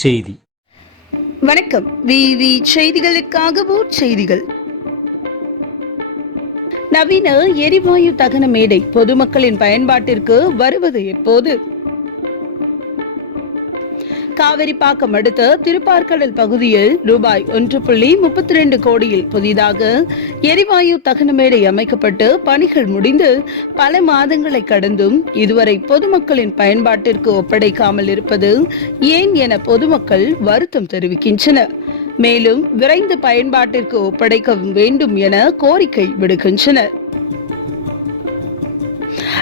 செய்தி. வணக்கம். விவி செய்திகளுக்காக ஊர் செய்திகள். நவீன எரிவாயு தகன மேடை பொதுமக்களின் பயன்பாட்டிற்கு வருவது எப்போது? காவிரிப்பாக்கம் அடுத்த திருப்பார்கடல் பகுதியில் ரூபாய் ஒன்று புள்ளி முப்பத்தி ரெண்டு கோடியில் புதிதாக எரிவாயு தகன மேடை அமைக்கப்பட்டு பணிகள் முடிந்து பல மாதங்களை கடந்தும் இதுவரை பொதுமக்களின் பயன்பாட்டிற்கு ஒப்படைக்காமல் இருப்பது ஏன் என பொதுமக்கள் வருத்தம் தெரிவிக்கின்றனர். மேலும் விரைந்து பயன்பாட்டிற்கு ஒப்படைக்க வேண்டும் என கோரிக்கை விடுக்கின்றனர்.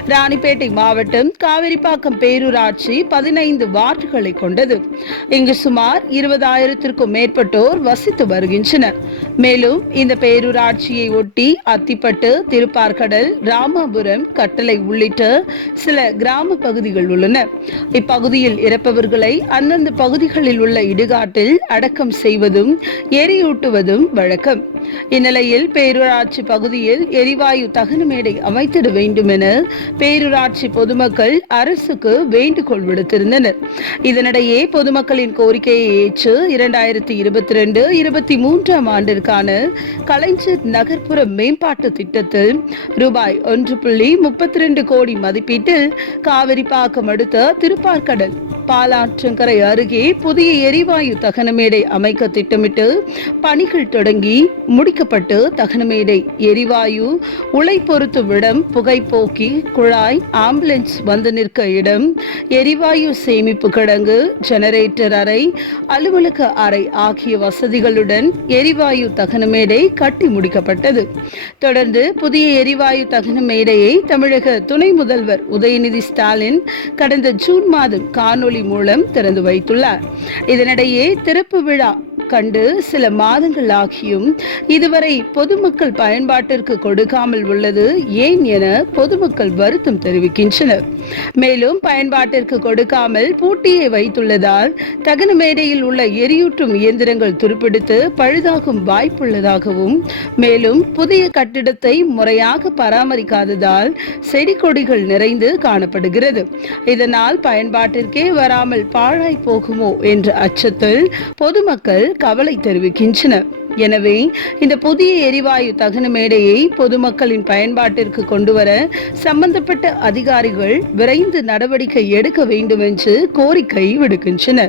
ராணிப்பேட்டை மாவட்டம் காவிரிப்பாக்கம் பேரூராட்சி பதினைந்து வார்டுகளை கொண்டது. இங்கு சுமார் இருபதாயிரத்திற்கும் மேற்பட்டோர் வசித்து வருகின்றனர். மேலும் இந்த பேரூராட்சியை ஒட்டி அத்திப்பட்டு திருப்பார்கடல் ராமாபுரம் கட்டளை உள்ளிட்ட சில கிராம பகுதிகள் உள்ளன. இப்பகுதியில் இறப்பவர்களை அந்தந்த பகுதிகளில் உள்ள இடுகாட்டில் அடக்கம் செய்வதும் எரியூட்டுவதும் வழக்கம். இந்நிலையில் பேரூராட்சி பகுதியில் எரிவாயு தகன மேடை அமைத்திட வேண்டும் என பேரூராட்சி பொதுமக்கள் அரசுக்கு வேண்டுகோள் விடுத்திருந்தனர். இதனிடையே பொதுமக்களின் கோரிக்கையை ஏற்று இரண்டாயிரத்தி இருபத்தி ரெண்டு இருபத்தி மூன்றாம் ஆண்டிற்கான கலைஞர் நகர்ப்புற மேம்பாட்டு திட்டத்தில் ரூபாய் ஒன்று புள்ளி முப்பத்தி ரெண்டு கோடி மதிப்பீட்டில் காவிரிப்பாக்கம் அடுத்த திருப்பார்கடல் பாலாற்றங்கரை அருகே புதிய எரிவாயு தகனமேடை அமைக்க திட்டமிட்டு பணிகள் தொடங்கி முடிக்கப்பட்டு தகனமேடை எரிவாயு உலை பொருத்தும் இடம் புகைப்போக்கி குழாய் ஆம்புலன்ஸ் வந்து நிற்க இடம் எரிவாயு சேமிப்பு கிடங்கு ஜெனரேட்டர் அறை அலுவலக அறை ஆகிய வசதிகளுடன் எரிவாயு தகனமேடை கட்டி முடிக்கப்பட்டது. தொடர்ந்து புதிய எரிவாயு தகன மேடையை தமிழக துணை முதல்வர் உதயநிதி ஸ்டாலின் கடந்த ஜூன் மாதம் காணொளி மூலம் திறந்து வைத்துள்ளார். இதனிடையே திறப்பு விழா கண்டு சில மாதங்கள் ஆகியும் இதுவரை பொதுமக்கள் பயன்பாட்டிற்கு கொடுக்காமல் உள்ளது. ஏன் என பொதுமக்கள் வருத்தம் தெரிவிக்கின்றனர். மேலும் பயன்பாட்டிற்கு கொடுக்காமல் பூட்டியை வைத்துள்ளதால் தகன மேடையில் உள்ள எரியூட்டும் இயந்திரங்கள் துருப்பிடித்து பழுதாகும் வாய்ப்புள்ளதாகவும் மேலும் புதிய கட்டிடத்தை முறையாக பராமரிக்காததால் செடி கொடிகள் நிறைந்து காணப்படுகிறது. இதனால் பயன்பாட்டிற்கே வராமல் பாழாய் போகுமோ என்ற அச்சத்தில் பொதுமக்கள் கவலை தெரிவிக்கின்றனர் எனவே இந்த புதிய எரிவாயு தகன மேடையை பொதுமக்களின் பயன்பாட்டிற்கு கொண்டுவர சம்பந்தப்பட்ட அதிகாரிகள் விரைந்து நடவடிக்கை எடுக்க வேண்டும் என்று கோரிக்கை விடுக்கின்றனர்.